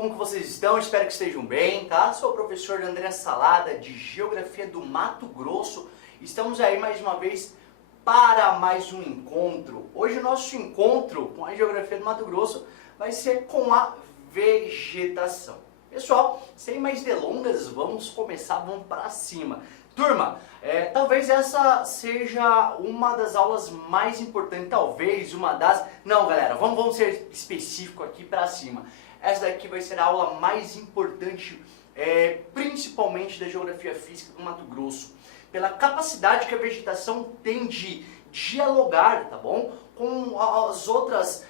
como que vocês estão? Espero que estejam bem, tá? Sou o professor André Salada, de Geografia do Mato Grosso. Estamos aí mais uma vez para mais um encontro. Hoje o nosso encontro com a Geografia do Mato Grosso vai ser com a vegetação. Pessoal, sem mais delongas, vamos para cima. Turma, talvez essa seja uma das aulas mais importantes, talvez uma das... Não, galera, vamos ser específico aqui para cima. Essa daqui vai ser a aula mais importante, principalmente da Geografia Física do Mato Grosso, pela capacidade que a vegetação tem de dialogar, tá bom, com as outras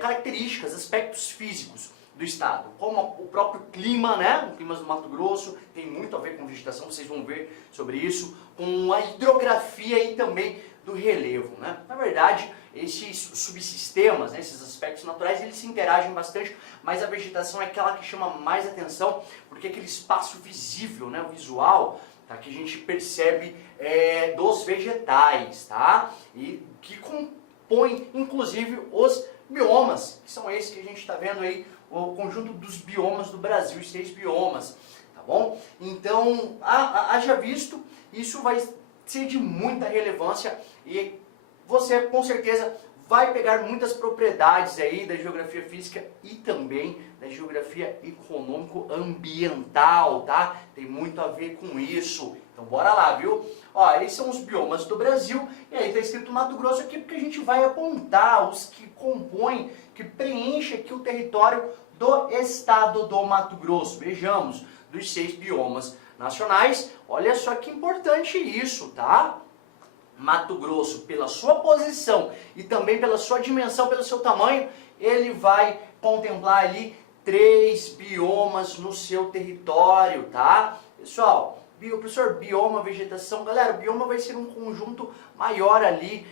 características, aspectos físicos do estado, como o próprio clima, né? O clima do Mato Grosso tem muito a ver com vegetação, vocês vão ver sobre isso, com a hidrografia e também do relevo, né? Na verdade, esses subsistemas, né, esses aspectos naturais, eles se interagem bastante, mas a vegetação é aquela que chama mais atenção, porque é aquele espaço visível, né, o visual, tá, que a gente percebe dos vegetais, tá? E que compõe, inclusive, os biomas, que são esses que a gente está vendo aí, o conjunto dos biomas do Brasil, os 6 biomas, tá bom? Então, haja visto, isso vai ser de muita relevância e você com certeza vai pegar muitas propriedades aí da geografia física e também da geografia econômico-ambiental, tá? Tem muito a ver com isso. Então bora lá, viu? Ó, esses são os biomas do Brasil e aí tá escrito Mato Grosso aqui porque a gente vai apontar os que compõem, que preenchem aqui o território do estado do Mato Grosso. Vejamos, dos 6 biomas nacionais, olha só que importante isso, tá? Mato Grosso, pela sua posição e também pela sua dimensão, pelo seu tamanho, ele vai contemplar ali 3 biomas no seu território, tá? Pessoal, professor, bioma, vegetação, galera, o bioma vai ser um conjunto maior ali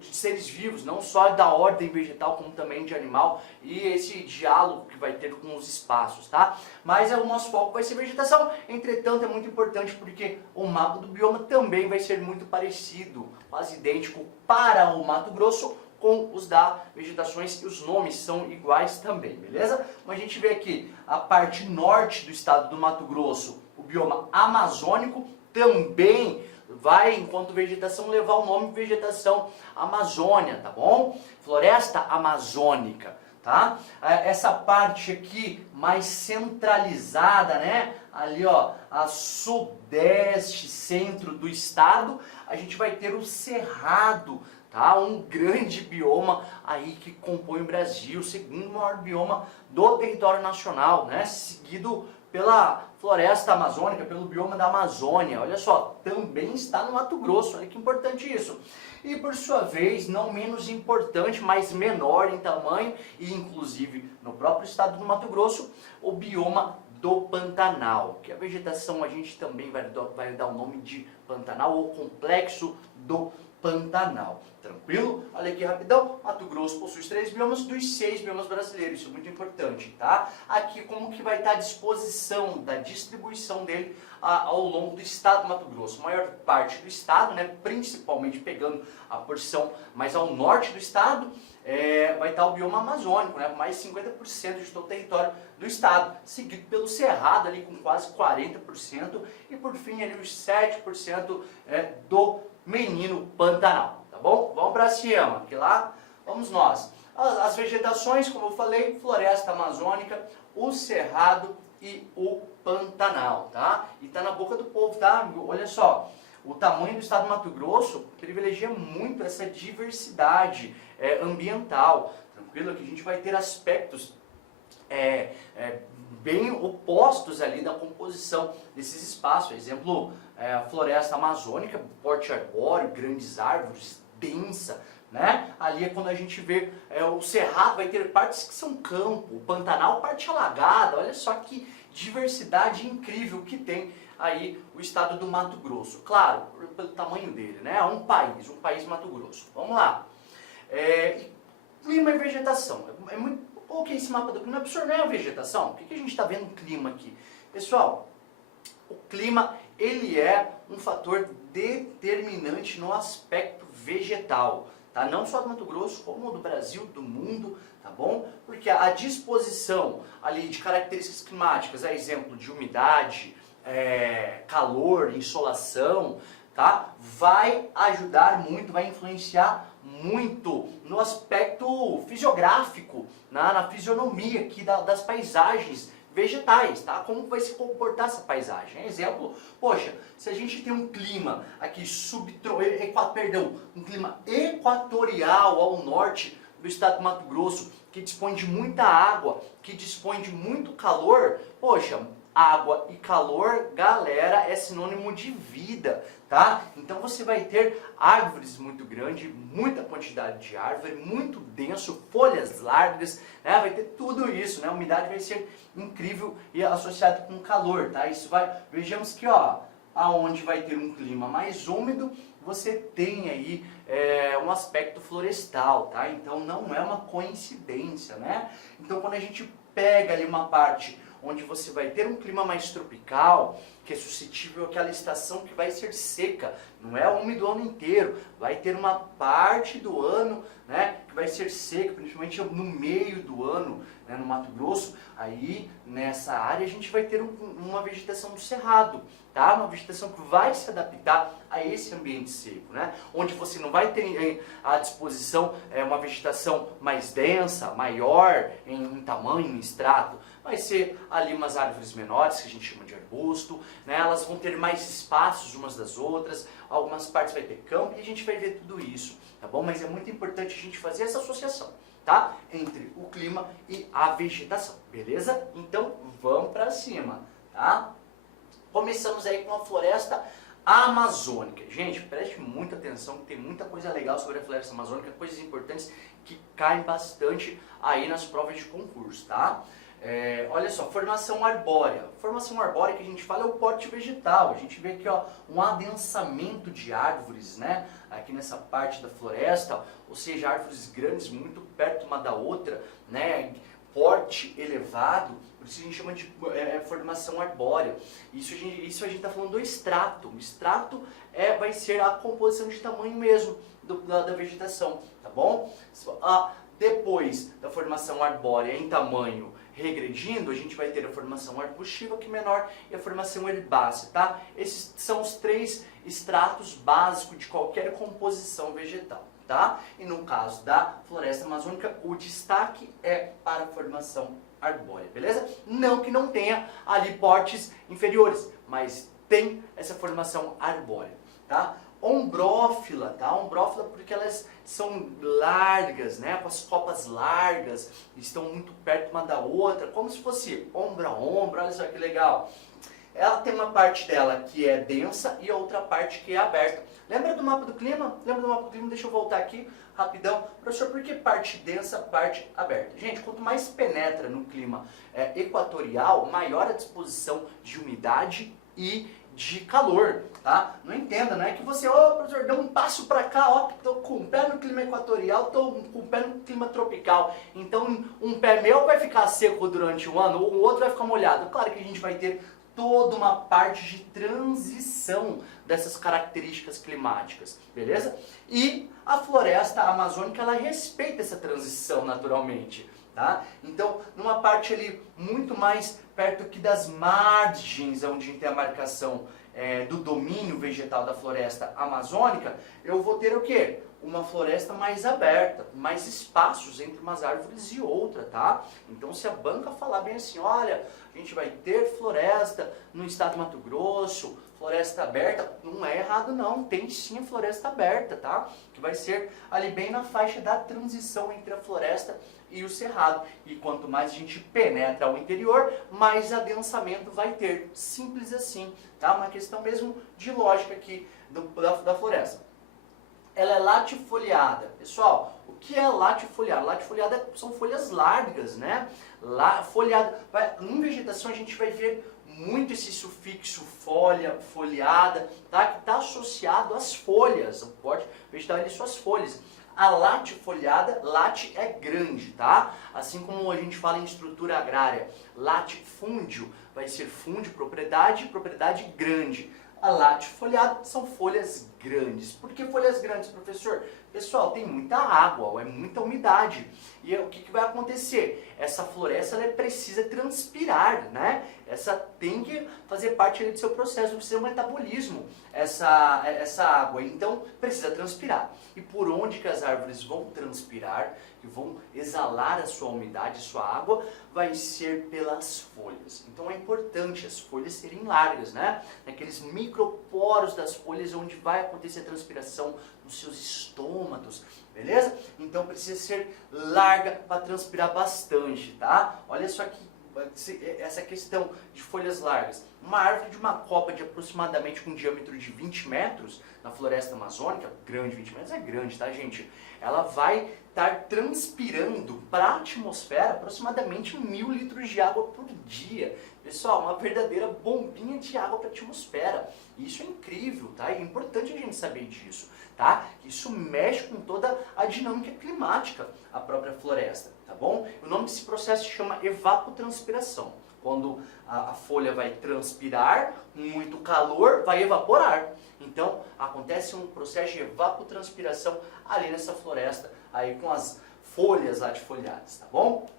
de seres vivos, não só da ordem vegetal, como também de animal, e esse diálogo que vai ter com os espaços, tá? Mas o nosso foco vai ser vegetação, entretanto é muito importante porque o mapa do bioma também vai ser muito parecido, quase idêntico para o Mato Grosso, com os da vegetações, e os nomes são iguais também, beleza? Então a gente vê aqui a parte norte do estado do Mato Grosso, o bioma amazônico também vai, enquanto vegetação, levar o nome vegetação Amazônia, tá bom? Floresta amazônica, tá? Essa parte aqui mais centralizada, né? Ali, ó, a sudeste, centro do estado, a gente vai ter o Cerrado, tá? Um grande bioma aí que compõe o Brasil, o segundo maior bioma do território nacional, né? Seguido pela floresta amazônica, pelo bioma da Amazônia. Olha só, também está no Mato Grosso, olha que importante isso. E por sua vez, não menos importante, mas menor em tamanho, e inclusive no próprio estado do Mato Grosso, o bioma do Pantanal, que a vegetação a gente também vai dar o nome de Pantanal ou Complexo do Pantanal. Tranquilo? Olha aqui rapidão, Mato Grosso possui os 3 biomas dos 6 biomas brasileiros, isso é muito importante, tá? Aqui como que vai estar a disposição da distribuição dele ao longo do estado do Mato Grosso. A maior parte do estado, né, principalmente pegando a porção mais ao norte do estado, vai estar o bioma amazônico, né, mais 50% de todo o território do estado, seguido pelo Cerrado ali com quase 40% e por fim ali os 7% do Menino Pantanal, tá bom? Vamos para cima, que lá vamos nós. As vegetações, como eu falei, floresta amazônica, o Cerrado e o Pantanal, tá? E tá na boca do povo, tá? Olha só, o tamanho do estado do Mato Grosso privilegia muito essa diversidade ambiental, tranquilo? Que a gente vai ter aspectos bem opostos ali da composição desses espaços. Exemplo, a floresta amazônica, porte arbóreo, grandes árvores, densa, né? Ali é quando a gente vê o Cerrado vai ter partes que são campo, o Pantanal parte alagada. Olha só que diversidade incrível que tem aí o estado do Mato Grosso. Claro, pelo tamanho dele, né? Um país Mato Grosso. Vamos lá. Clima e vegetação. É muito... O que é esse mapa do clima? Professor, não é a vegetação? Por que a gente está vendo o clima aqui? Pessoal, o clima ele é um fator determinante no aspecto vegetal, tá? Não só do Mato Grosso, como do Brasil, do mundo, tá bom? Porque a disposição ali de características climáticas, exemplo de umidade, calor, insolação, tá? Vai ajudar muito, vai influenciar muito no aspecto fisiográfico, na fisionomia aqui das paisagens vegetais, tá? Como vai se comportar essa paisagem? Exemplo, poxa, se a gente tem um clima aqui um clima equatorial ao norte do estado do Mato Grosso, que dispõe de muita água, que dispõe de muito calor, poxa, água e calor, galera, é sinônimo de vida, tá? Então você vai ter árvores muito grandes, muita quantidade de árvore, muito denso, folhas largas, né? Vai ter tudo isso, né? A umidade vai ser incrível e associado com calor, tá? Isso vejamos que, ó, aonde vai ter um clima mais úmido, você tem aí um aspecto florestal, tá? Então não é uma coincidência, né? Então quando a gente pega ali uma parte onde você vai ter um clima mais tropical, que é suscetível àquela estação que vai ser seca, não é úmido o ano inteiro, vai ter uma parte do ano, né, que vai ser seca, principalmente no meio do ano, né, no Mato Grosso. Aí nessa área a gente vai ter uma vegetação do cerrado, tá? Uma vegetação que vai se adaptar a esse ambiente seco, né? Onde você não vai ter à disposição uma vegetação mais densa, maior em tamanho, em extrato. Vai ser ali umas árvores menores, que a gente chama de arbusto, né? Elas vão ter mais espaços umas das outras, algumas partes vai ter campo e a gente vai ver tudo isso, tá bom? Mas é muito importante a gente fazer essa associação, tá? Entre o clima e a vegetação, beleza? Então vamos para cima, tá? Começamos aí com a floresta amazônica. Gente, preste muita atenção, que tem muita coisa legal sobre a floresta amazônica, coisas importantes que caem bastante aí nas provas de concurso, tá? Olha só, formação arbórea. Formação arbórea que a gente fala é o porte vegetal. A gente vê aqui, ó, um adensamento de árvores, né? Aqui nessa parte da floresta, ou seja, árvores grandes muito perto uma da outra, né? Porte elevado, por isso a gente chama de formação arbórea. Isso a gente está falando do extrato. O extrato vai ser a composição de tamanho mesmo da vegetação, tá bom? Depois da formação arbórea em tamanho regredindo, a gente vai ter a formação arbustiva, que é menor, e a formação herbácea, tá? Esses são os três estratos básicos de qualquer composição vegetal, tá? E no caso da floresta amazônica, o destaque é para a formação arbórea, beleza? Não que não tenha ali portes inferiores, mas tem essa formação arbórea, tá? Ombrófila, tá? Ombrófila porque elas são largas, né? Com as copas largas, estão muito perto uma da outra, como se fosse ombro a ombro, olha só que legal. Ela tem uma parte dela que é densa e a outra parte que é aberta. Lembra do mapa do clima? Lembra do mapa do clima? Deixa eu voltar aqui rapidão. Professor, por que parte densa, parte aberta? Gente, quanto mais penetra no clima equatorial, maior a disposição de umidade e de calor, tá? Não entenda, não é que você, professor, deu um passo para cá, ó, tô com o pé no clima equatorial, tô com o pé no clima tropical, então um pé meu vai ficar seco durante um ano, ou o outro vai ficar molhado. Claro que a gente vai ter toda uma parte de transição dessas características climáticas, beleza? E a floresta amazônica, ela respeita essa transição naturalmente, tá? Então, numa parte ali muito mais perto aqui das margens, onde a gente tem a marcação do domínio vegetal da floresta amazônica, eu vou ter o quê? Uma floresta mais aberta, mais espaços entre umas árvores e outra, tá? Então, se a banca falar bem assim, olha, a gente vai ter floresta no estado do Mato Grosso, floresta aberta, não é errado não, tem sim floresta aberta, tá? Que vai ser ali bem na faixa da transição entre a floresta e o cerrado. E quanto mais a gente penetra ao interior, mais adensamento vai ter. Simples assim, tá? Uma questão mesmo de lógica aqui da floresta. Ela é latifoliada. Pessoal, o que é latifoliada? Latifoliada são folhas largas, né? Folhada. Em vegetação a gente vai ver muito esse sufixo folha, folhada, tá? Que está associado às folhas. O porte vegetal é suas folhas. A latifoliada, late é grande, tá? Assim como a gente fala em estrutura agrária, latifúndio vai ser fúndio, propriedade, propriedade grande. A latifoliada são folhas grandes. Por que folhas grandes, professor? Pessoal, tem muita água, é muita umidade. E o que vai acontecer? Essa floresta ela precisa transpirar, né? Essa tem que fazer parte ali do seu processo, do seu metabolismo, essa água. Então, precisa transpirar. E por onde que as árvores vão transpirar, que vão exalar a sua umidade, a sua água, vai ser pelas folhas. Então é importante as folhas serem largas, né? Naqueles microporos das folhas onde vai acontecer a transpiração nos seus estômatos, beleza? Então precisa ser larga para transpirar bastante, tá? Olha só aqui, essa questão de folhas largas. Uma árvore de uma copa de aproximadamente com um diâmetro de 20 metros na floresta amazônica, grande, 20 metros é grande, tá, gente? Ela vai estar transpirando para a atmosfera aproximadamente 1000 litros de água por dia. Pessoal, uma verdadeira bombinha de água para a atmosfera. Isso é incrível, tá? É importante a gente saber disso, tá? Isso mexe com toda a dinâmica climática, a própria floresta, tá bom? O nome desse processo se chama evapotranspiração. Quando a folha vai transpirar, muito calor vai evaporar. Então, acontece um processo de evapotranspiração ali nessa floresta, aí com as folhas lá de folhadas, tá bom?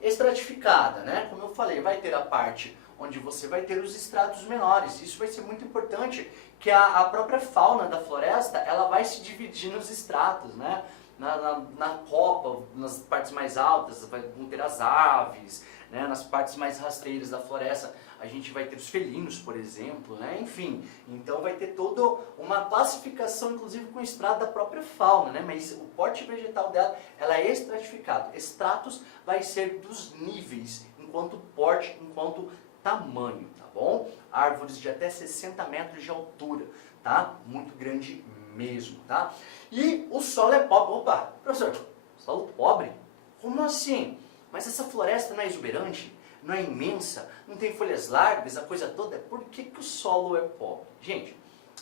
Estratificada, né? Como eu falei, vai ter a parte onde você vai ter os estratos menores. Isso vai ser muito importante, que a própria fauna da floresta, ela vai se dividir nos estratos, né? Na copa, nas partes mais altas, vão ter as aves, né? Nas partes mais rastreiras da floresta, a gente vai ter os felinos, por exemplo, né? Enfim, então vai ter toda uma classificação, inclusive com o estrato da própria fauna, né? Mas o porte vegetal dela, ela é estratificado. Estratos vai ser dos níveis, enquanto porte, enquanto tamanho, tá bom? Árvores de até 60 metros de altura, tá? Muito grande mesmo, tá? E o solo é pobre. Opa, professor, solo pobre? Como assim? Mas essa floresta não é exuberante? Não é imensa? Não tem folhas largas, a coisa toda? Por que o solo é pobre? Gente,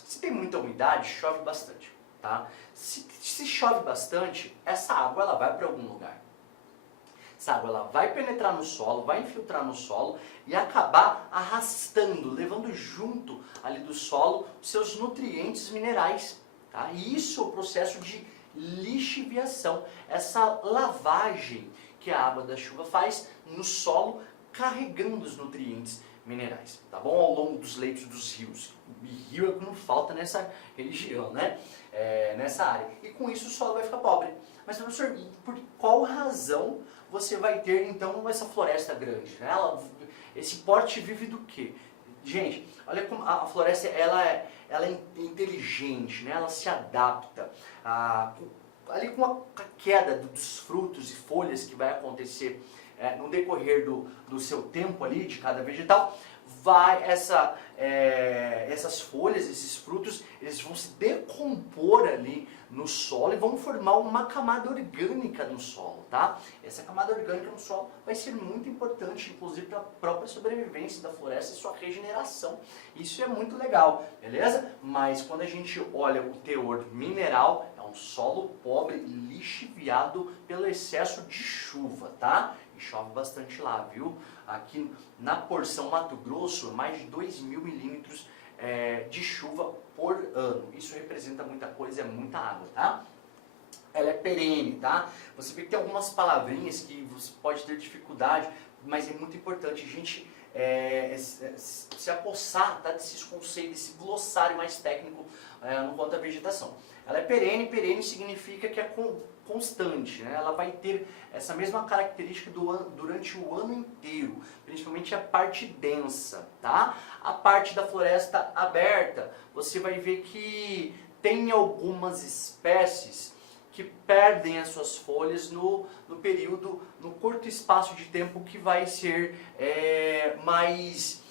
se tem muita umidade, chove bastante, tá? Se chove bastante, essa água ela vai para algum lugar. Essa água ela vai penetrar no solo, vai infiltrar no solo e acabar arrastando, levando junto ali do solo os seus nutrientes minerais. Tá? E isso é o processo de lixiviação, essa lavagem que a água da chuva faz no solo, carregando os nutrientes minerais, tá bom? Ao longo dos leitos dos rios. E rio é o que não falta nessa região, né? Nessa área. E com isso o solo vai ficar pobre. Mas, professor, por qual razão você vai ter, então, essa floresta grande? Né? Esse porte vive do quê? Gente, olha como a floresta ela é inteligente, né? Ela se adapta. Ali com a queda dos frutos e folhas que vai acontecer no decorrer do seu tempo ali, de cada vegetal, essas folhas, esses frutos, eles vão se decompor ali no solo e vão formar uma camada orgânica no solo, tá? Essa camada orgânica no solo vai ser muito importante, inclusive para a própria sobrevivência da floresta e sua regeneração. Isso é muito legal, beleza? Mas quando a gente olha o teor mineral, é um solo pobre, lixiviado pelo excesso de chuva, tá? E chove bastante lá, viu? Aqui na porção Mato Grosso, mais de 2.000 milímetros de chuva por ano. Isso representa muita coisa, é muita água, tá? Ela é perene, tá? Você vê que tem algumas palavrinhas que você pode ter dificuldade, mas é muito importante a gente se apossar, tá, desses conceitos, desse glossário mais técnico no quanto à vegetação. Ela é perene, perene significa que é constante, né? Ela vai ter essa mesma característica durante o ano inteiro, principalmente a parte densa, tá? A parte da floresta aberta, você vai ver que tem algumas espécies que perdem as suas folhas no curto espaço de tempo que vai ser mais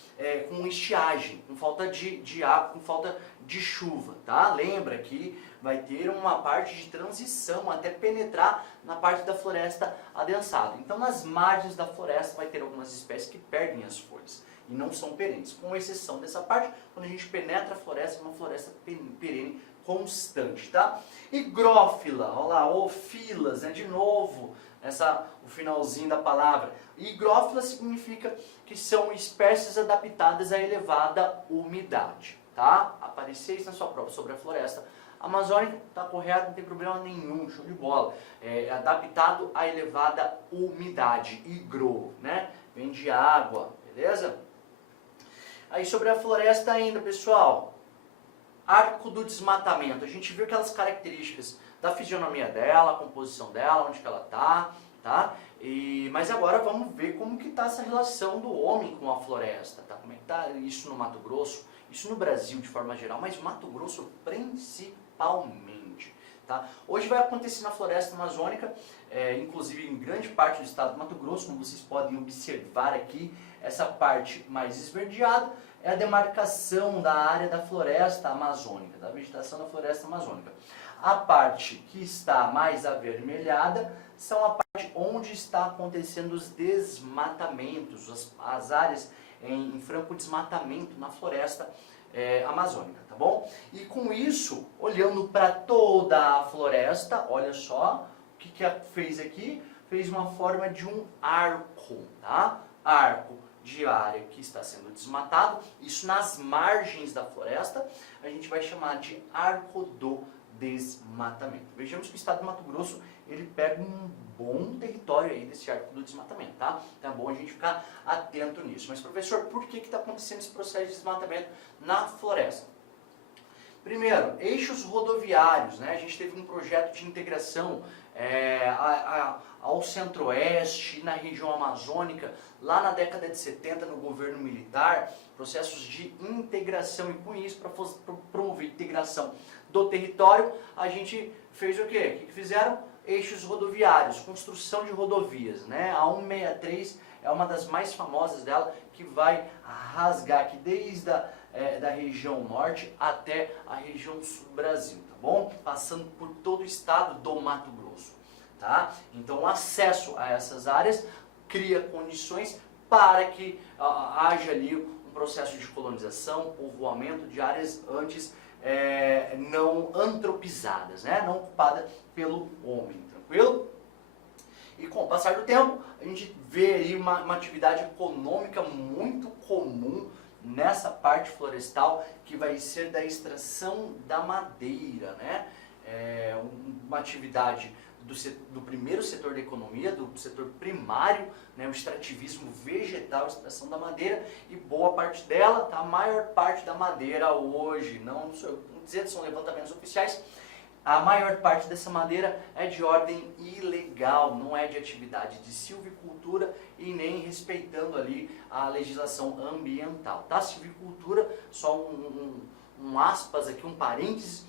com estiagem, com falta de água, com falta de chuva, tá? Lembra que vai ter uma parte de transição até penetrar na parte da floresta adensada. Então, nas margens da floresta vai ter algumas espécies que perdem as folhas e não são perenes, com exceção dessa parte, quando a gente penetra a floresta, é uma floresta perene constante, tá? Higrófila, olha lá, ou filas, né? De novo, o finalzinho da palavra. Higrófila significa que são espécies adaptadas a elevada umidade. tá? Aparecer isso na sua prova sobre a floresta amazônica, tá correto, não tem problema nenhum, show de bola. É adaptado à elevada umidade, higro, né? Vem de água, beleza? Aí sobre a floresta ainda, pessoal, arco do desmatamento. A gente viu aquelas características da fisionomia dela, a composição dela, onde que ela tá? Mas agora vamos ver como que tá essa relação do homem com a floresta, tá? Como é que tá isso no Mato Grosso, isso no Brasil de forma geral, mas Mato Grosso principalmente, tá? Hoje vai acontecer na floresta amazônica, inclusive em grande parte do estado do Mato Grosso, como vocês podem observar aqui, essa parte mais esverdeada é a demarcação da área da floresta amazônica, da vegetação da floresta amazônica. A parte que está mais avermelhada são a parte onde está acontecendo os desmatamentos, as áreas em franco desmatamento na floresta amazônica, tá bom? E com isso, olhando para toda a floresta, olha só, o que fez aqui? Fez uma forma de um arco, tá? Arco de área que está sendo desmatado, isso nas margens da floresta, a gente vai chamar de arco do desmatamento. Vejamos que o estado do Mato Grosso, ele pega um bom território aí desse arco do desmatamento, tá? Então é bom a gente ficar atento nisso. Mas professor, por que está acontecendo esse processo de desmatamento na floresta? Primeiro, eixos rodoviários, né? A gente teve um projeto de integração ao centro-oeste, na região amazônica, lá na década de 70, no governo militar, processos de integração, e com isso, para promover a integração do território, a gente fez o quê? O que fizeram? Eixos rodoviários, construção de rodovias, né? A 163 é uma das mais famosas dela, que vai rasgar aqui desde da região norte até a região sul do Brasil, tá bom? Passando por todo o estado do Mato Grosso, tá? Então o acesso a essas áreas cria condições para que haja ali um processo de colonização, povoamento de áreas antes não antropizadas, né? Não ocupadas pelo homem, tranquilo? E com o passar do tempo, a gente vê aí uma atividade econômica muito comum nessa parte florestal, que vai ser da extração da madeira, né? Uma atividade do primeiro setor da economia, do setor primário, né? O extrativismo vegetal, a extração da madeira, e boa parte dela, tá? A maior parte da madeira hoje, não dizer, são levantamentos oficiais, a maior parte dessa madeira é de ordem ilegal, não é de atividade de silvicultura e nem respeitando ali a legislação ambiental, tá? Silvicultura, só um aspas aqui, um parênteses,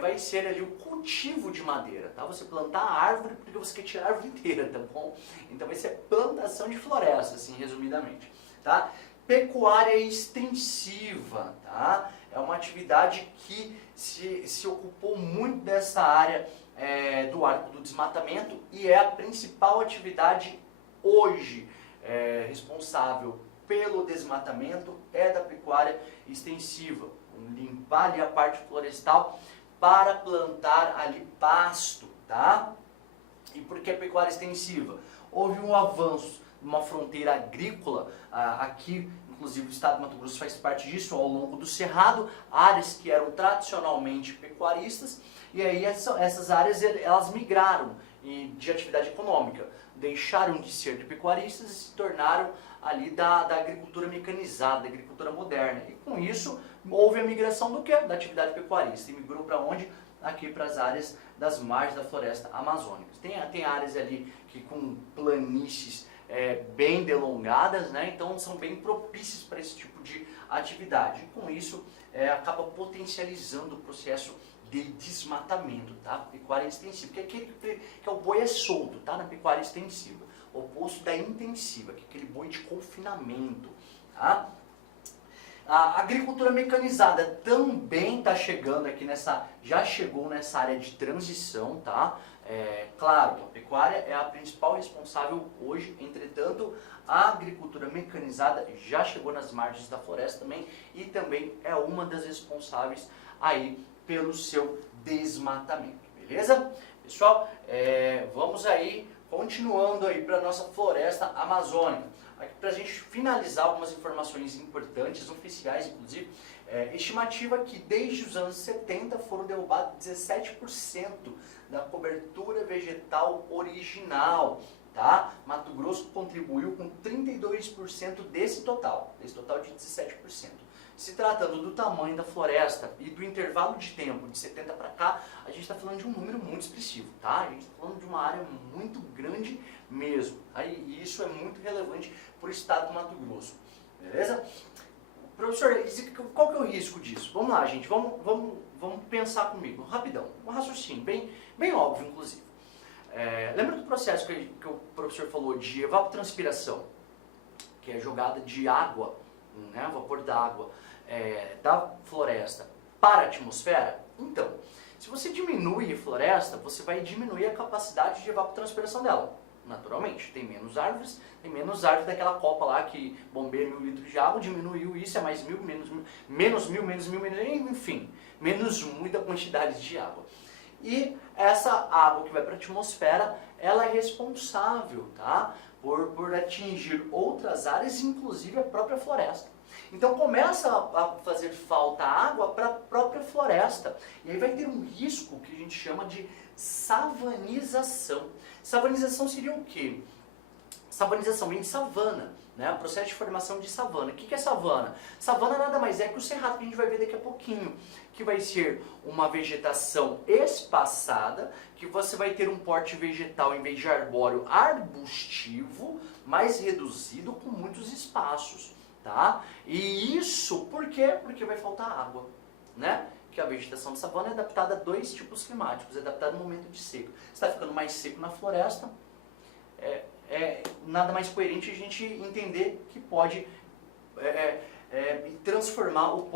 vai ser ali o cultivo de madeira, tá? Você plantar a árvore porque você quer tirar a árvore inteira, tá bom? Então vai ser plantação de floresta, assim, resumidamente, tá? Pecuária extensiva, tá? É uma atividade que se ocupou muito dessa área do arco do desmatamento e é a principal atividade hoje responsável pelo desmatamento da pecuária extensiva. Limpar ali a parte florestal para plantar ali pasto, tá? E por que a pecuária extensiva? Houve um avanço uma fronteira agrícola, aqui, inclusive o estado do Mato Grosso faz parte disso, ao longo do Cerrado, áreas que eram tradicionalmente pecuaristas, e aí essas áreas elas migraram de atividade econômica, deixaram de ser de pecuaristas e se tornaram ali da agricultura mecanizada, da agricultura moderna, e com isso houve a migração do quê? Da atividade pecuarista, e migrou para onde? Aqui para as áreas das margens da floresta amazônica. Tem áreas ali que com planícies bem delongadas, né? Então são bem propícias para esse tipo de atividade. E com isso acaba potencializando o processo de desmatamento, tá? Pecuária extensiva, que é aquele que é o boi solto, tá? Na pecuária extensiva, oposto da intensiva, que é aquele boi de confinamento, tá? A agricultura mecanizada também está chegando aqui já chegou nessa área de transição, tá? Claro, a pecuária é a principal responsável hoje, entretanto, a agricultura mecanizada já chegou nas margens da floresta também e também é uma das responsáveis aí pelo seu desmatamento, beleza? Pessoal, vamos aí, continuando aí para a nossa floresta amazônica. Aqui para a gente finalizar algumas informações importantes, oficiais inclusive, Estimativa que desde os anos 70 foram derrubados 17% da cobertura vegetal original. Tá? Mato Grosso contribuiu com 32% desse total de 17%. Se tratando do tamanho da floresta e do intervalo de tempo de 70 para cá, a gente está falando de um número muito expressivo, tá? A gente está falando de uma área muito grande mesmo. Tá? E isso é muito relevante para o estado do Mato Grosso, beleza? Professor, qual que é o risco disso? Vamos lá, gente, vamos pensar comigo, rapidão, um raciocínio bem óbvio, inclusive. Lembra do processo que o professor falou de evapotranspiração, que é a jogada de água, né, vapor da água, da floresta para a atmosfera? Então, se você diminui a floresta, você vai diminuir a capacidade de evapotranspiração dela. Naturalmente, tem menos árvores daquela copa lá que bombeia 1000 litros de água, diminuiu isso, é mais 1000, menos 1000, enfim, menos muita quantidade de água. E essa água que vai para a atmosfera, ela é responsável, tá, por atingir outras áreas, inclusive a própria floresta. Então começa a fazer falta água para a própria floresta. E aí vai ter um risco que a gente chama de savanização. Savanização seria o quê? Savanização vem de savana, né? O processo de formação de savana. O que é savana? Savana nada mais é que o cerrado que a gente vai ver daqui a pouquinho, que vai ser uma vegetação espaçada, que você vai ter um porte vegetal, em vez de arbóreo, arbustivo, mais reduzido, com muitos espaços, tá? E isso por quê? Porque vai faltar água, né? Que a vegetação de savana é adaptada a 2 tipos climáticos, é adaptada no momento de seca. Está ficando mais seco na floresta, nada mais coerente a gente entender que pode transformar o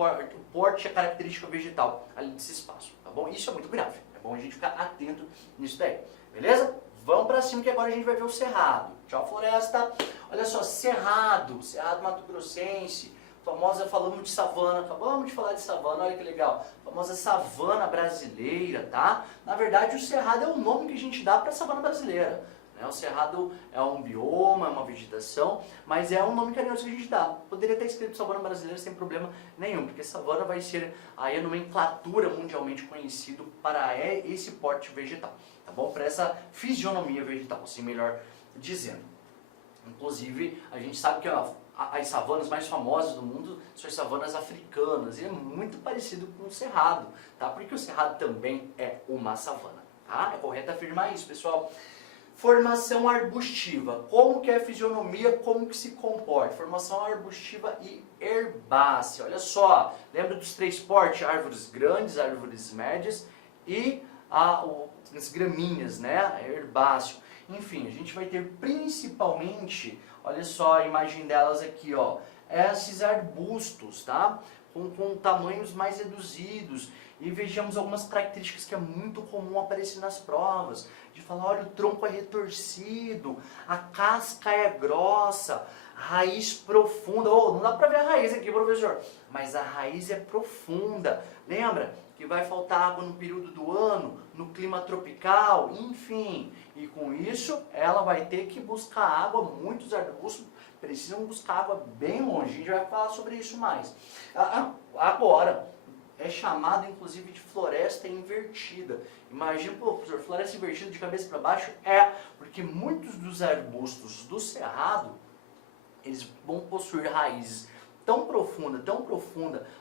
porte, a característica vegetal ali desse espaço, tá bom? Isso é muito grave, é bom a gente ficar atento nisso daí, beleza? Vamos pra cima que agora a gente vai ver o cerrado. Tchau, floresta. Olha só, cerrado mato-grossense, famosa, falamos de savana, acabamos de falar de savana, olha que legal, famosa savana brasileira, tá? Na verdade, o cerrado é o nome que a gente dá para a savana brasileira. O cerrado é um bioma, é uma vegetação, mas é um nome carinhoso que a gente dá. Poderia ter escrito savana brasileira sem problema nenhum, porque savana vai ser aí a nomenclatura mundialmente conhecido para esse porte vegetal, tá bom? Para essa fisionomia vegetal, assim melhor dizendo. Inclusive, a gente sabe que as savanas mais famosas do mundo são as savanas africanas, e é muito parecido com o cerrado, tá? Porque o cerrado também é uma savana, tá? É correto afirmar isso, pessoal. Formação arbustiva. Como que é a fisionomia, como que se comporta? Formação arbustiva e herbácea. Olha só, lembra dos 3 portes? Árvores grandes, árvores médias e as gramíneas, né? Herbáceo. Enfim, a gente vai ter principalmente, olha só a imagem delas aqui, ó, esses arbustos, tá? Com tamanhos mais reduzidos. E vejamos algumas características que é muito comum aparecer nas provas. De falar, olha, o tronco é retorcido, a casca é grossa, a raiz profunda. Oh, não dá para ver a raiz aqui, professor, mas a raiz é profunda. Lembra que vai faltar água no período do ano, no clima tropical, enfim. E com isso, ela vai ter que buscar água. Muitos arbustos precisam buscar água bem longe. A gente vai falar sobre isso mais. Agora, é chamado inclusive de floresta invertida. Imagina, pô, professor, floresta invertida de cabeça para baixo? Porque muitos dos arbustos do cerrado, eles vão possuir raízes tão profunda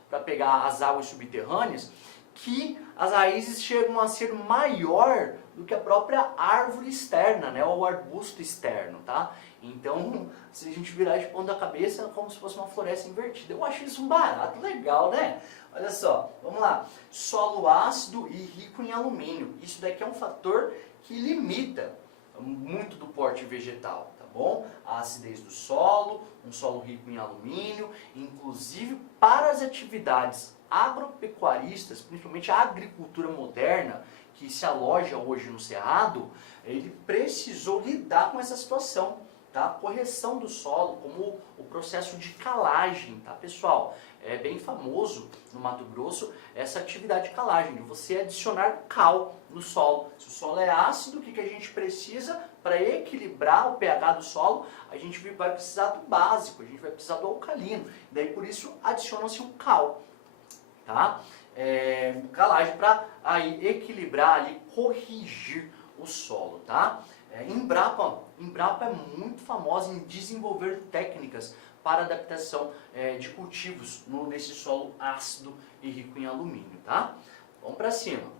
para pegar as águas subterrâneas, que as raízes chegam a ser maior do que a própria árvore externa, né, ou o arbusto externo, tá? Então, se a gente virar de ponta cabeça, é como se fosse uma floresta invertida. Eu acho isso um barato legal, né? Olha só, vamos lá. Solo ácido e rico em alumínio. Isso daqui é um fator que limita muito do porte vegetal, tá bom? A acidez do solo, um solo rico em alumínio, inclusive para as atividades agropecuaristas, principalmente a agricultura moderna, que se aloja hoje no Cerrado, ele precisou lidar com essa situação, tá? Correção do solo, como o processo de calagem, tá, pessoal? É bem famoso no Mato Grosso essa atividade de calagem, de você adicionar cal no solo. Se o solo é ácido, o que a gente precisa para equilibrar o pH do solo? A gente vai precisar do básico, a gente vai precisar do alcalino. Daí por isso adiciona-se o cal. tá? Calagem para aí equilibrar ali, corrigir o solo, tá? Embrapa é muito famosa em desenvolver técnicas para adaptação de cultivos nesse solo ácido e rico em alumínio, tá? Vamos para cima.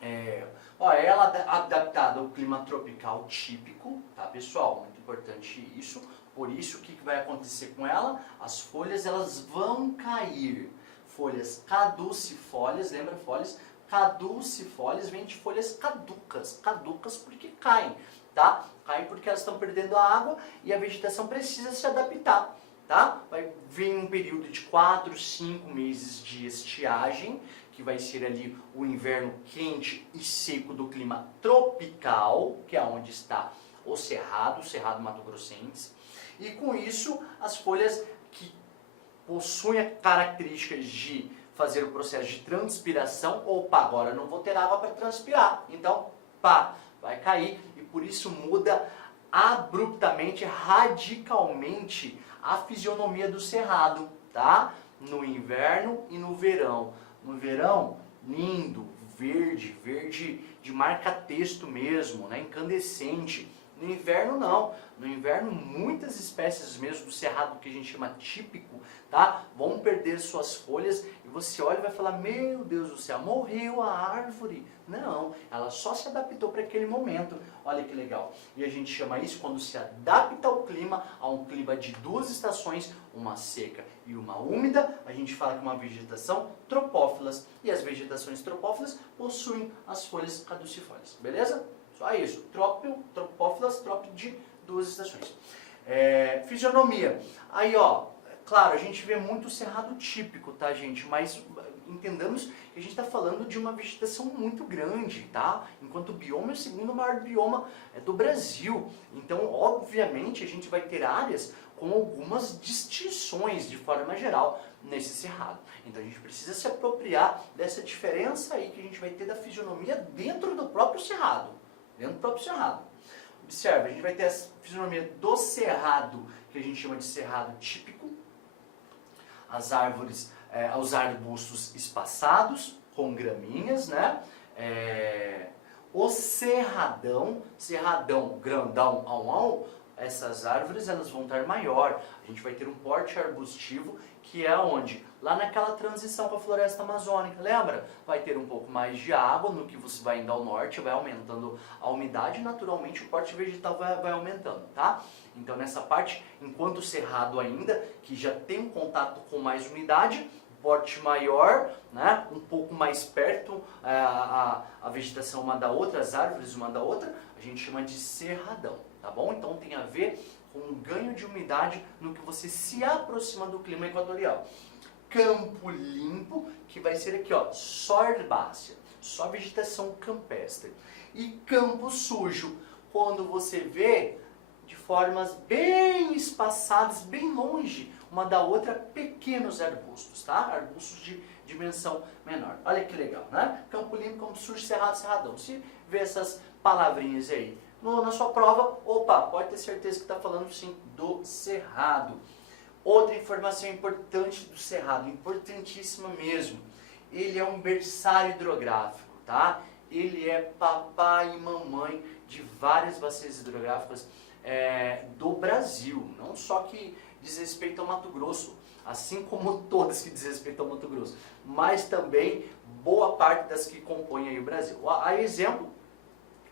Ela é adaptada ao clima tropical típico, tá, pessoal? Muito importante isso. Por isso, o que vai acontecer com ela? As folhas elas vão cair. Folhas caducifólias, lembra folhas? Caducifólias vem de folhas caducas. Caducas porque caem, tá? Caem porque elas estão perdendo a água e a vegetação precisa se adaptar, tá? Vai vir um período de 4, 5 meses de estiagem, que vai ser ali o inverno quente e seco do clima tropical, que é onde está o Cerrado Mato-Grossense. E com isso, as folhas que possuem a característica de fazer o processo de transpiração, agora eu não vou ter água para transpirar, então, vai cair, e por isso muda abruptamente, radicalmente, a fisionomia do cerrado, tá? No inverno e no verão. No verão, lindo, verde de marca-texto mesmo, né? Incandescente. No inverno não. No inverno muitas espécies mesmo do cerrado que a gente chama típico, tá? Vão perder suas folhas e você olha e vai falar, meu Deus do céu, morreu a árvore. Não, ela só se adaptou para aquele momento. Olha que legal. E a gente chama isso quando se adapta ao clima, a um clima de 2 estações, uma seca e uma úmida. A gente fala que é uma vegetação tropófilas. E as vegetações tropófilas possuem as folhas caducifólias. Beleza? Só isso. Tropófilas, de 2 estações. Fisionomia. Aí, claro, a gente vê muito o cerrado típico, tá, gente? Mas entendamos que a gente está falando de uma vegetação muito grande, tá? Enquanto o bioma é o segundo maior bioma do Brasil. Então, obviamente, a gente vai ter áreas com algumas distinções, de forma geral, nesse cerrado. Então, a gente precisa se apropriar dessa diferença aí que a gente vai ter da fisionomia dentro do próprio cerrado. Observe, a gente vai ter a fisionomia do cerrado, que a gente chama de cerrado típico. As árvores, os arbustos espaçados, com gramíneas, né? O cerradão, grandão, ao, essas árvores elas vão estar maior. A gente vai ter um porte arbustivo, que é onde? Lá naquela transição com a floresta amazônica, lembra? Vai ter um pouco mais de água, no que você vai indo ao norte, vai aumentando a umidade, e naturalmente o porte vegetal vai aumentando, tá? Então nessa parte, enquanto o cerrado ainda, que já tem um contato com mais umidade, porte maior, né? Um pouco mais perto a vegetação uma da outra, as árvores uma da outra, a gente chama de cerradão, tá bom? Então tem a ver com um ganho de umidade no que você se aproxima do clima equatorial. Campo limpo, que vai ser aqui, só herbácea, só vegetação campestre. E campo sujo, quando você vê de formas bem espaçadas, bem longe uma da outra, pequenos arbustos, tá? Arbustos de dimensão menor. Olha que legal, né? Campo limpo, campo sujo, cerrado, cerradão. Se vê essas palavrinhas aí na sua prova, pode ter certeza que está falando sim do cerrado. Outra informação importante do cerrado, importantíssima mesmo, ele é um berçário hidrográfico, tá? Ele é papai e mamãe de várias bacias hidrográficas do Brasil, não só que diz respeito ao Mato Grosso, assim como todas que diz respeito ao Mato Grosso, mas também boa parte das que compõem aí o Brasil. A exemplo,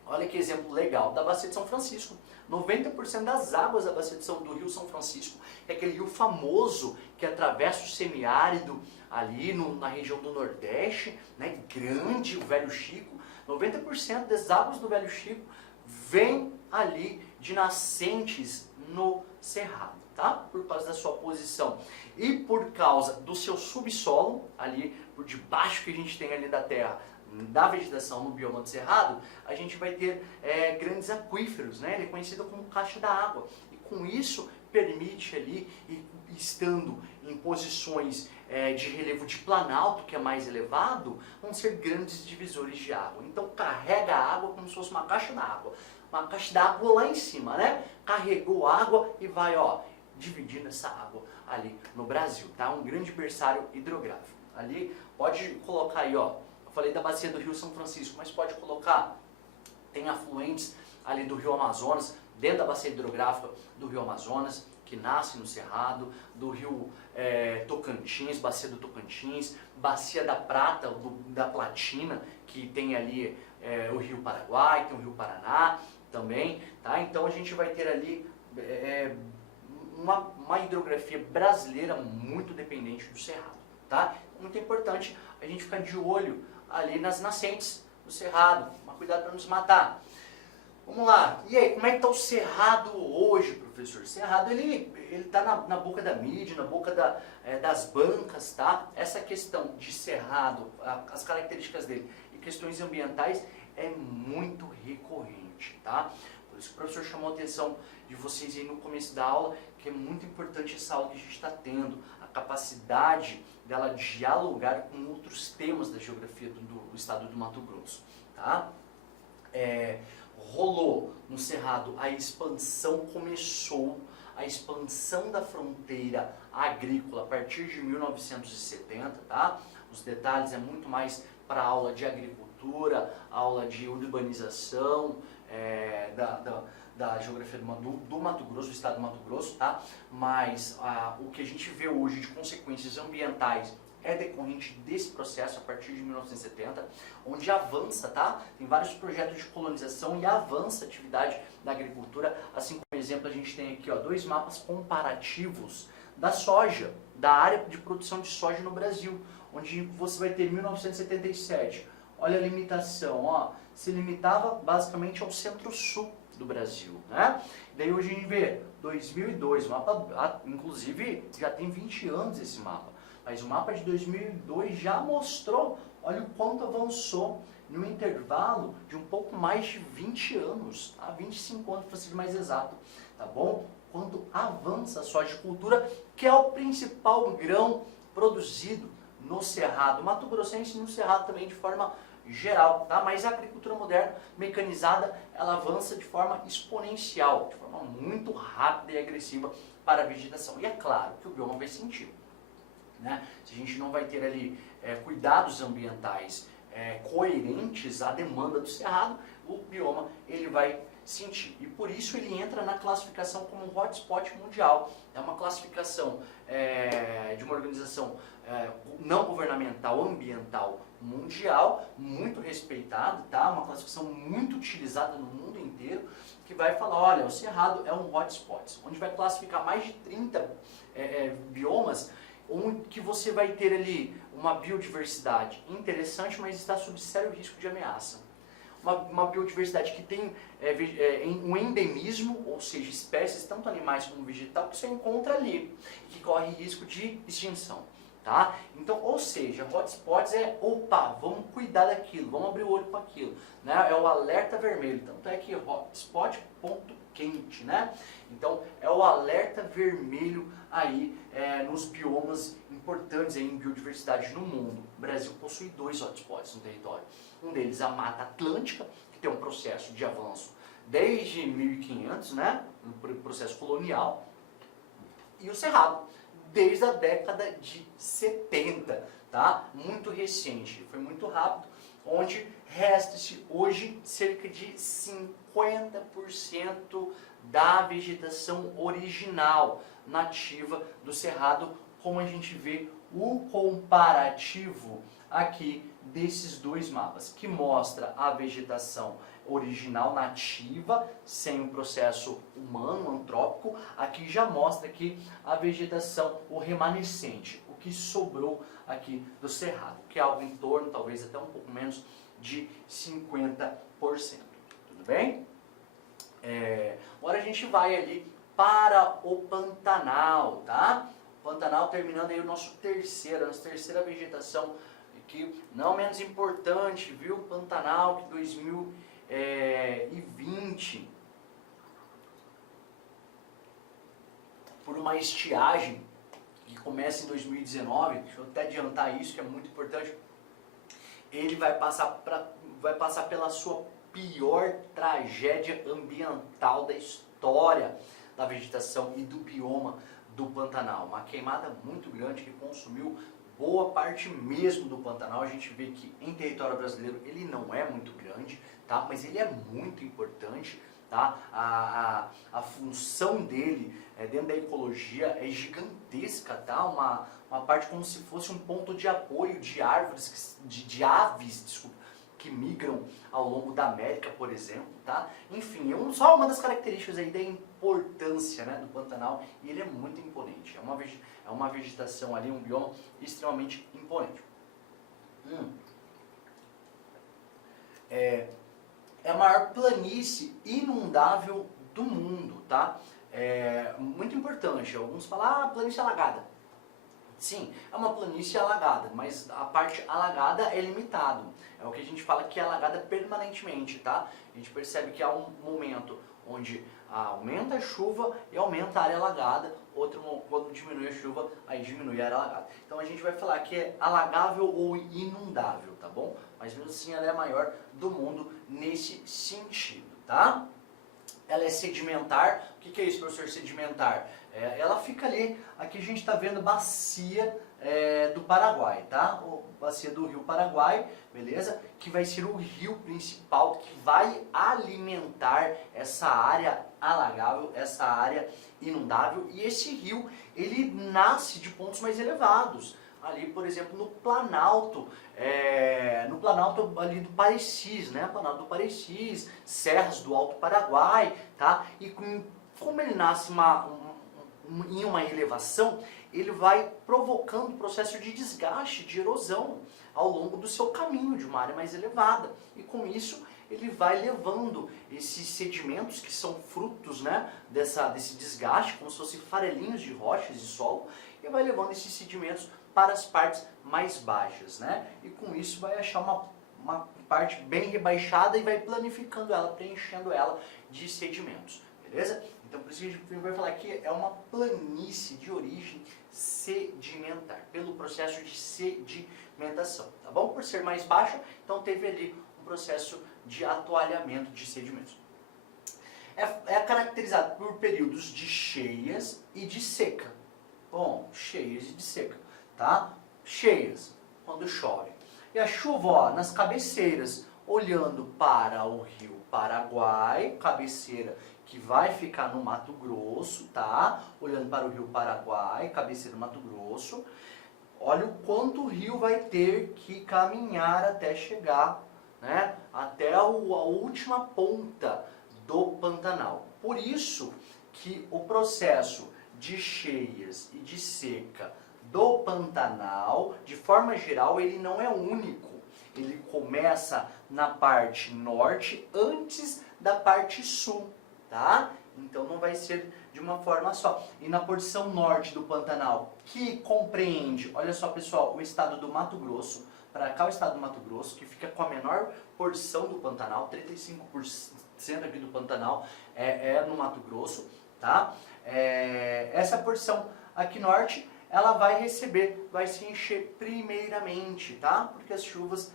olha que exemplo legal, da Bacia de São Francisco. 90% das águas da Bacia do Rio São Francisco, é aquele rio famoso que atravessa o semiárido ali na região do Nordeste, né, grande, o Velho Chico. 90% das águas do Velho Chico vêm ali de nascentes no Cerrado, tá? Por causa da sua posição e por causa do seu subsolo, ali por debaixo que a gente tem ali da terra, da vegetação no bioma do Cerrado, a gente vai ter grandes aquíferos, né? Ele é conhecido como caixa da água. E com isso permite ali, estando em posições de relevo de planalto, que é mais elevado, vão ser grandes divisores de água. Então carrega a água como se fosse uma caixa d'água. Uma caixa d'água lá em cima, né? Carregou água e vai, dividindo essa água ali no Brasil, tá? Um grande berçário hidrográfico. ali, pode colocar aí, ó, eu falei da bacia do Rio São Francisco, mas pode colocar, tem afluentes ali do Rio Amazonas, dentro da bacia hidrográfica do Rio Amazonas, que nasce no Cerrado, do Rio Tocantins, bacia do Tocantins, bacia da Prata, da Platina, que tem ali o Rio Paraguai, tem o Rio Paraná também, tá? Então a gente vai ter ali uma hidrografia brasileira muito dependente do Cerrado, tá? Muito importante a gente ficar de olho ali nas nascentes do Cerrado, tomar cuidado para não se matar. Vamos lá, e aí, como é que está o Cerrado hoje, professor? O Cerrado, ele está na boca da mídia, na boca das bancas, tá? Essa questão de Cerrado, as características dele e questões ambientais é muito recorrente, tá? Por isso que o professor chamou a atenção de vocês aí no começo da aula, que é muito importante essa aula que a gente está tendo, a capacidade dela dialogar com outros temas da geografia do estado do Mato Grosso, tá? Rolou no Cerrado a expansão, começou a expansão da fronteira agrícola a partir de 1970, tá? Os detalhes é muito mais para a aula de agricultura, aula de urbanização, da geografia do Mato Grosso, do estado do Mato Grosso, tá? Mas o que a gente vê hoje de consequências ambientais é decorrente desse processo a partir de 1970, onde avança, tá? Tem vários projetos de colonização e avança a atividade da agricultura. Assim como exemplo, a gente tem aqui, ó, 2 mapas comparativos da soja, da área de produção de soja no Brasil, onde você vai ter 1977. Olha a limitação, ó, se limitava basicamente ao centro-sul do Brasil, né? Daí hoje a gente vê 2002, o mapa, inclusive já tem 20 anos esse mapa. Mas o mapa de 2002 já mostrou, olha o quanto avançou em um intervalo de um pouco mais de 20 anos, tá? 25 anos para ser mais exato, tá bom? Quando avança a sojicultura, que é o principal grão produzido no Cerrado Mato Grossense e no Cerrado também de forma geral, tá? Mas a agricultura moderna, mecanizada, ela avança de forma exponencial, de forma muito rápida e agressiva para a vegetação. E é claro que o bioma vai sentir. Né? Se a gente não vai ter ali cuidados ambientais coerentes à demanda do Cerrado, o bioma ele vai sentir. E por isso ele entra na classificação como um hotspot mundial. É uma classificação de uma organização não governamental ambiental mundial, muito respeitada, tá? Uma classificação muito utilizada no mundo inteiro, que vai falar, olha, o Cerrado é um hotspot, onde vai classificar mais de 30 biomas, onde que você vai ter ali uma biodiversidade interessante, mas está sob sério risco de ameaça. Uma biodiversidade que tem um endemismo, ou seja, espécies, tanto animais como vegetal, que você encontra ali, que corre risco de extinção. Tá? Então, ou seja, hotspots opa, vamos cuidar daquilo, vamos abrir o olho para aquilo. Né? É o alerta vermelho, tanto é que hotspot ponto quente, né? Então, é o alerta vermelho aí nos biomas importantes aí em biodiversidade no mundo. O Brasil possui 2 hotspots no território. Um deles a Mata Atlântica, que tem um processo de avanço desde 1500, né? Um processo colonial, e o Cerrado, desde a década de 70, tá? Muito recente, foi muito rápido, onde resta-se hoje cerca de 50% da vegetação original nativa do Cerrado, como a gente vê o comparativo aqui desses 2 mapas, que mostra a vegetação original nativa, sem um processo humano, antrópico. Aqui já mostra aqui a vegetação, o remanescente, o que sobrou aqui do Cerrado, que é algo em torno, talvez até um pouco menos, de 50%. Tudo bem? Agora a gente vai ali para o Pantanal, tá? Pantanal terminando aí a nossa terceira vegetação, que não menos importante, viu? Pantanal, que 2020, por uma estiagem que começa em 2019, deixa eu até adiantar isso, que é muito importante, ele vai passar pela sua pior tragédia ambiental da história da vegetação e do bioma do Pantanal. Uma queimada muito grande que consumiu boa parte mesmo do Pantanal. A gente vê que em território brasileiro ele não é muito grande, tá? Mas ele é muito importante, tá? A função dele dentro da ecologia é gigantesca, tá? Uma parte como se fosse um ponto de apoio de árvores, de aves, desculpa, que migram ao longo da América, por exemplo, tá? Enfim, só uma das características aí da importância, né, do Pantanal, e ele é muito imponente. É uma vegetação ali, um bioma extremamente imponente. É a maior planície inundável do mundo, tá? É muito importante. Alguns falam, planície alagada. Sim, é uma planície alagada, mas a parte alagada é limitado. É o que a gente fala que é alagada permanentemente, tá? A gente percebe que há um momento onde aumenta a chuva e aumenta a área alagada, outro quando diminui a chuva, aí diminui a área alagada. Então a gente vai falar que é alagável ou inundável, tá bom? Mas mesmo assim ela é a maior do mundo nesse sentido, tá? Ela é sedimentar. O que é isso, professor, sedimentar? Ela fica ali, aqui a gente está vendo bacia do Paraguai, tá? Bacia do Rio Paraguai, beleza? Que vai ser o rio principal que vai alimentar essa área alagável, essa área inundável. E esse rio, ele nasce de pontos mais elevados. Ali, por exemplo, no Planalto ali do Parecis, né? Planalto do Parecis, serras do Alto Paraguai, tá? E como ele nasce em uma elevação, ele vai provocando um processo de desgaste, de erosão, ao longo do seu caminho de uma área mais elevada. E com isso, ele vai levando esses sedimentos que são frutos, né, desse desgaste, como se fossem farelinhos de rochas e solo, e vai levando esses sedimentos para as partes mais baixas, né? E com isso vai achar uma parte bem rebaixada e vai planificando ela, preenchendo ela de sedimentos, beleza? Então por isso que a gente vai falar que é uma planície de origem sedimentar, pelo processo de sedimentação, tá bom? Por ser mais baixa, então teve ali um processo de atoalhamento de sedimentos. É caracterizado por períodos de cheias e de seca. Bom, cheias e de seca, tá? Cheias, quando chove. E a chuva, ó, nas cabeceiras, olhando para o Rio Paraguai, cabeceira que vai ficar no Mato Grosso, tá? Olhando para o Rio Paraguai, cabeceira do Mato Grosso. Olha o quanto o rio vai ter que caminhar até chegar, né, até a última ponta do Pantanal. Por isso que o processo de cheias e de seca do Pantanal, de forma geral, ele não é único. Ele começa na parte norte antes da parte sul, tá? Então não vai ser de uma forma só. E na porção norte do Pantanal, que compreende, olha só pessoal, o estado do Mato Grosso, para cá o estado do Mato Grosso, que fica com a menor porção do Pantanal, 35% aqui do Pantanal é no Mato Grosso, tá? Essa porção aqui norte, ela vai se encher primeiramente, tá? Porque as chuvas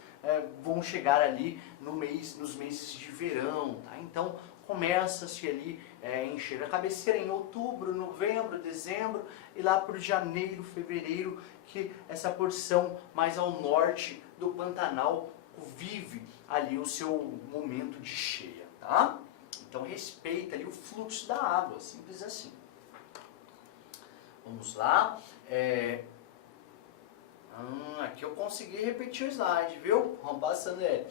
vão chegar ali nos meses de verão, tá? Então começa-se ali a encher a cabeceira em outubro, novembro, dezembro e lá por janeiro, fevereiro, que essa porção mais ao norte do Pantanal vive ali o seu momento de cheia, tá? Então respeita ali o fluxo da água, simples assim. Vamos lá. Aqui eu consegui repetir o slide, viu? Vamos passando ele.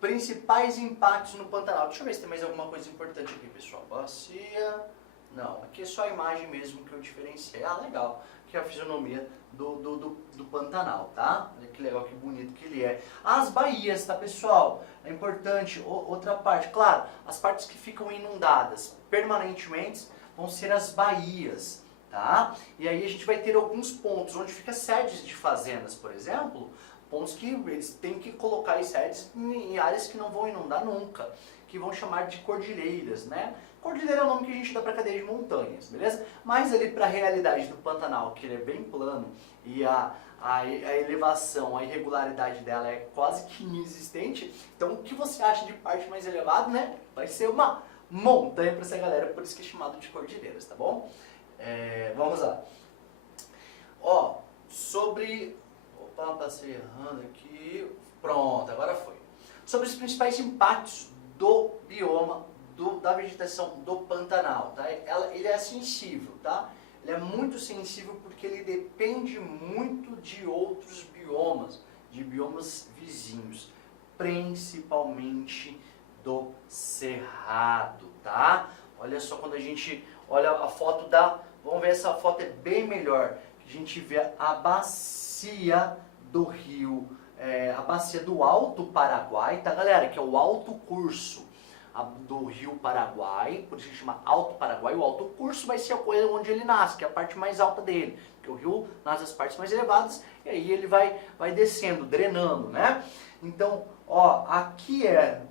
Principais impactos no Pantanal. Deixa eu ver se tem mais alguma coisa importante aqui, pessoal. Bacia. Não, aqui é só a imagem mesmo que eu diferenciei. Legal. Aqui é a fisionomia do Pantanal, tá? Olha que legal, que bonito que ele é. As baías, tá, pessoal? É importante. Outra parte, claro, as partes que ficam inundadas permanentemente vão ser as baías, tá? E aí a gente vai ter alguns pontos onde fica sedes de fazendas, por exemplo, pontos que eles têm que colocar as sedes em áreas que não vão inundar nunca, que vão chamar de cordilheiras, né? Cordilheira é o nome que a gente dá para a cadeia de montanhas, beleza? Mas ali para a realidade do Pantanal, que ele é bem plano e a elevação, a irregularidade dela é quase que inexistente, então o que você acha de parte mais elevada, né? Vai ser uma montanha para essa galera, por isso que é chamado de cordilheiras, tá bom? Vamos lá. Ó, sobre Opa, passei errando aqui. Pronto, agora foi. Sobre os principais impactos do bioma, da vegetação do Pantanal, tá? Ele é sensível, tá? Ele é muito sensível porque ele depende muito de outros biomas, de biomas vizinhos, principalmente do Cerrado, tá? Olha só, quando a gente olha a foto vamos ver, essa foto é bem melhor. A gente vê a bacia do rio, a bacia do Alto Paraguai, tá, galera? Que é o alto curso do rio Paraguai, por isso que chama Alto Paraguai. O alto curso vai ser onde ele nasce, que é a parte mais alta dele, porque o rio nasce nas partes mais elevadas e aí ele vai descendo, drenando, né? Então, ó, aqui é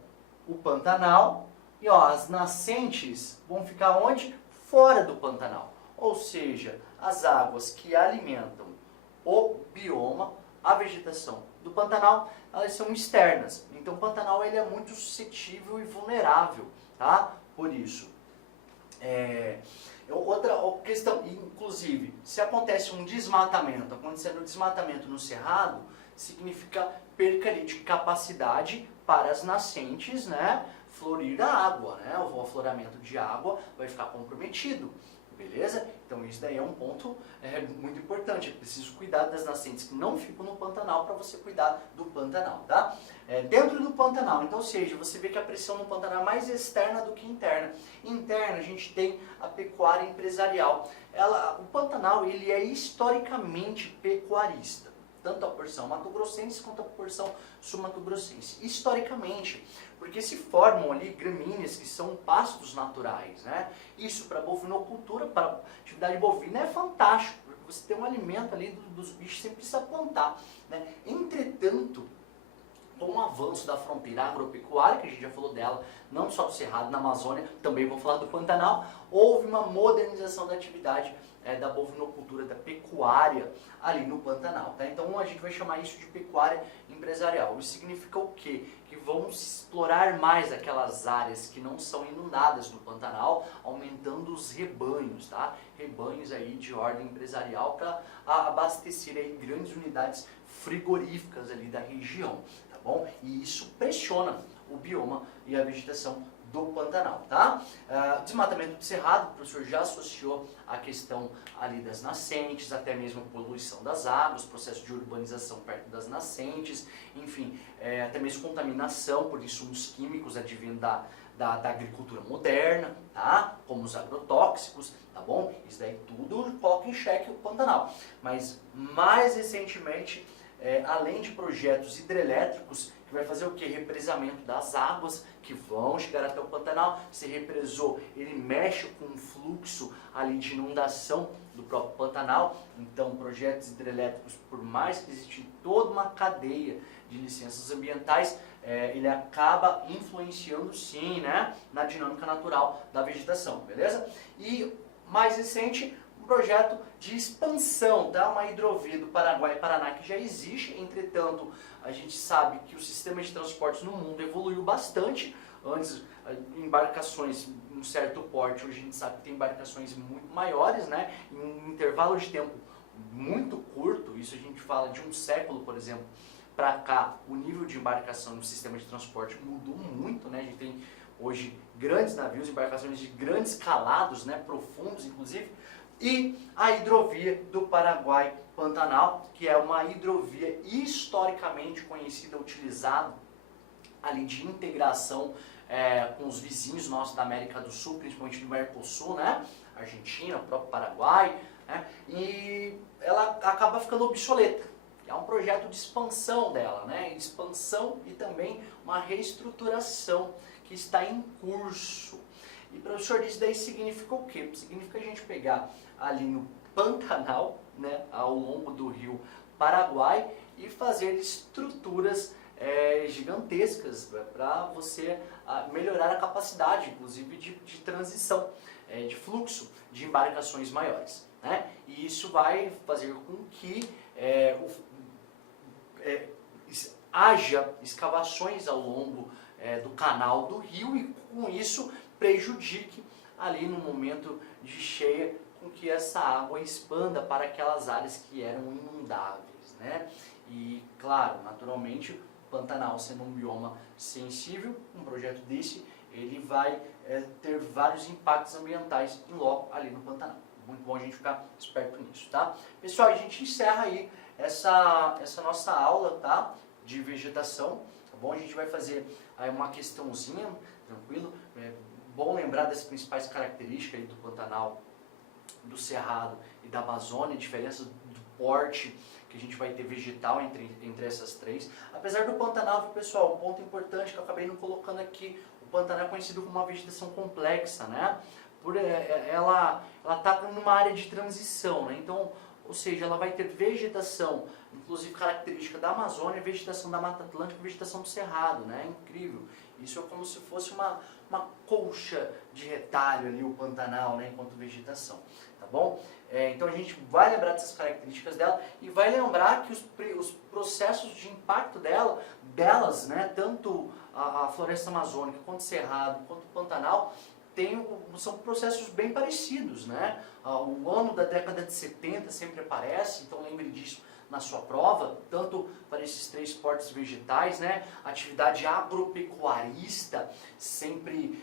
o Pantanal e ó, as nascentes vão ficar onde? Fora do Pantanal, ou seja, as águas que alimentam o bioma, a vegetação do Pantanal, elas são externas. Então o Pantanal ele é muito suscetível e vulnerável, tá? Por isso. Outra questão, inclusive, se acontece um desmatamento, acontecendo um desmatamento no Cerrado, significa perca de capacidade para as nascentes, né, florir a água, né? O afloramento de água vai ficar comprometido. Beleza? Então isso daí é um ponto muito importante. É preciso cuidar das nascentes que não ficam no Pantanal para você cuidar do Pantanal, tá? Dentro do Pantanal, então, ou seja, você vê que a pressão no Pantanal é mais externa do que interna. Interna a gente tem a pecuária empresarial. O Pantanal ele é historicamente pecuarista. Tanto a porção mato-grossense quanto a porção sul-mato-grossense. Historicamente, porque se formam ali gramíneas que são pastos naturais, né? Isso para bovinocultura, para atividade bovina é fantástico, porque você tem um alimento ali dos bichos sem precisar plantar, né? Entretanto, com o avanço da fronteira agropecuária, que a gente já falou dela, não só do Cerrado, na Amazônia, também vou falar do Pantanal, houve uma modernização da atividade da bovinocultura, da pecuária ali no Pantanal, tá? Então a gente vai chamar isso de pecuária empresarial. Isso significa o quê? Que vão explorar mais aquelas áreas que não são inundadas no Pantanal, aumentando os rebanhos, tá? Rebanhos aí de ordem empresarial para abastecer aí grandes unidades frigoríficas ali da região, tá bom? E isso pressiona o bioma e a vegetação do Pantanal, tá? Desmatamento do Cerrado, o professor já associou a questão ali das nascentes, até mesmo a poluição das águas, processo de urbanização perto das nascentes, enfim, até mesmo contaminação por insumos químicos advindo da agricultura moderna, tá? Como os agrotóxicos, tá bom? Isso daí tudo coloca em xeque o Pantanal. Mas mais recentemente, além de projetos hidrelétricos, que vai fazer o que? Represamento das águas que vão chegar até o Pantanal. Se represou, ele mexe com o fluxo ali de inundação do próprio Pantanal. Então, projetos hidrelétricos, por mais que existe toda uma cadeia de licenças ambientais, ele acaba influenciando sim, né, na dinâmica natural da vegetação, beleza? E mais recente, um projeto de expansão, tá? Uma hidrovia do Paraguai e Paraná que já existe, entretanto, a gente sabe que o sistema de transportes no mundo evoluiu bastante. Antes, embarcações em um certo porte, hoje a gente sabe que tem embarcações muito maiores, né? Em um intervalo de tempo muito curto, isso a gente fala de um século, por exemplo, para cá, o nível de embarcação no sistema de transporte mudou muito, né? A gente tem hoje grandes navios, embarcações de grandes calados, né? Profundos, inclusive. E a hidrovia do Paraguai-Pantanal, que é uma hidrovia historicamente conhecida, utilizada ali de integração com os vizinhos nossos da América do Sul, principalmente do Mercosul, né? Argentina, o próprio Paraguai, né? E ela acaba ficando obsoleta. É um projeto de expansão dela, né? Expansão e também uma reestruturação que está em curso. E professor, isso daí significa o quê? Significa a gente pegar ali no Pantanal, né, ao longo do rio Paraguai, e fazer estruturas gigantescas para você melhorar a capacidade, inclusive, de transição, de fluxo de embarcações maiores, né? E isso vai fazer com que haja escavações ao longo do canal do rio e com isso prejudique ali no momento de cheia, com que essa água expanda para aquelas áreas que eram inundáveis, né? E, claro, naturalmente, o Pantanal sendo um bioma sensível, um projeto desse, ele vai ter vários impactos ambientais em loco ali no Pantanal. Muito bom a gente ficar esperto nisso, tá? Pessoal, a gente encerra aí essa nossa aula, tá? De vegetação, tá bom? A gente vai fazer aí uma questãozinha, tranquilo? É bom lembrar das principais características aí do Pantanal, do Cerrado e da Amazônia, a diferença do porte que a gente vai ter vegetal entre essas três. Apesar do Pantanal, pessoal, um ponto importante que eu acabei não colocando aqui, o Pantanal é conhecido como uma vegetação complexa, né? Ela está numa área de transição, né? Então, ou seja, ela vai ter vegetação, inclusive característica da Amazônia, vegetação da Mata Atlântica, vegetação do Cerrado, né? Incrível. Isso é como se fosse uma colcha de retalho ali, o Pantanal, né? Enquanto vegetação, tá bom? Então a gente vai lembrar dessas características dela e vai lembrar que os processos de impacto delas, né? Tanto a floresta amazônica, quanto o Cerrado, quanto o Pantanal, são processos bem parecidos, né? O ano da década de 70 sempre aparece, então lembre disso na sua prova, tanto para esses três portes vegetais, né? Atividade agropecuarista, sempre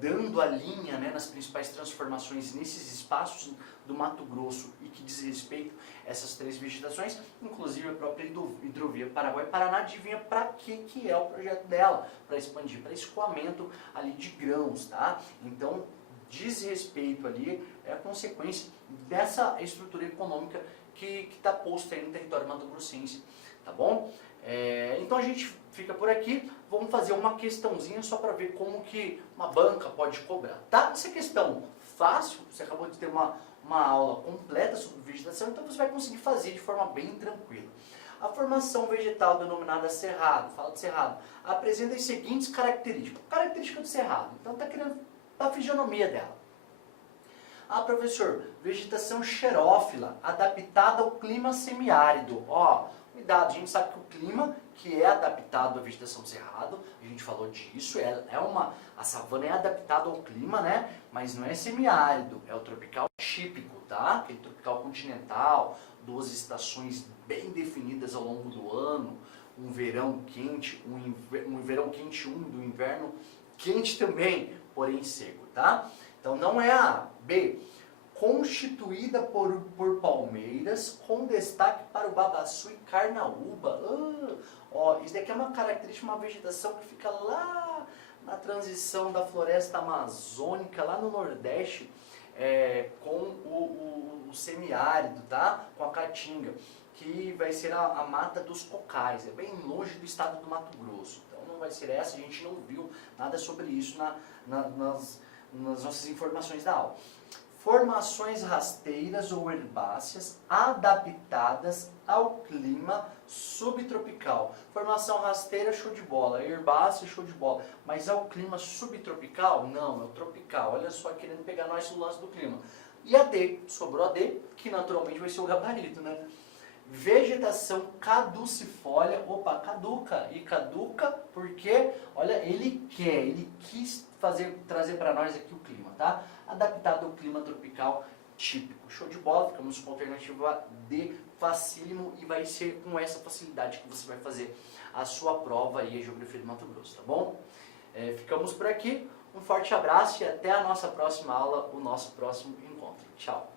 dando a linha, né, nas principais transformações nesses espaços do Mato Grosso e que diz respeito a essas três vegetações, inclusive a própria hidrovia Paraguai-Paraná. Adivinha para que é o projeto dela? Para expandir, para escoamento ali de grãos, tá? Então, diz respeito ali, é a consequência dessa estrutura econômica que está posta aí no território mato-grossense, tá bom? Então a gente fica por aqui, vamos fazer uma questãozinha só para ver como que uma banca pode cobrar, tá? Essa questão fácil, você acabou de ter uma aula completa sobre vegetação, então você vai conseguir fazer de forma bem tranquila. A formação vegetal denominada cerrado, fala de cerrado, apresenta as seguintes características. Característica do cerrado, então está querendo a fisionomia dela. Ah, professor, vegetação xerófila, adaptada ao clima semiárido. Ó, cuidado, a gente sabe que o clima que é adaptado à vegetação do cerrado, a gente falou disso, a savana é adaptada ao clima, né? Mas não é semiárido, é o tropical típico, tá? Aquele tropical continental, 12 estações bem definidas ao longo do ano, um verão quente, um verão quente úmido, um inverno quente também, porém seco, tá? Então não é a B, constituída por palmeiras, com destaque para o babaçu e carnaúba. Ó, isso daqui é uma característica, uma vegetação que fica lá na transição da floresta amazônica, lá no Nordeste, com o semiárido, tá? Com a caatinga, que vai ser a mata dos cocais, é bem longe do estado do Mato Grosso. Então não vai ser essa, a gente não viu nada sobre isso nas nossas informações da aula. Formações rasteiras ou herbáceas adaptadas ao clima subtropical. Formação rasteira, show de bola. Herbácea, show de bola. Mas ao clima subtropical? Não, é o tropical. Olha só, querendo pegar nós o lance do clima. E a D, sobrou a D, que naturalmente vai ser o gabarito, né? Vegetação caducifólia, opa, caduca. E caduca porque, olha, ele quis trazer para nós aqui o clima, tá? Adaptado ao clima tropical típico. Show de bola, ficamos com a alternativa D, facílimo, e vai ser com essa facilidade que você vai fazer a sua prova aí, a Geografia do Mato Grosso, tá bom? Ficamos por aqui, um forte abraço e até a nossa próxima aula, o nosso próximo encontro. Tchau!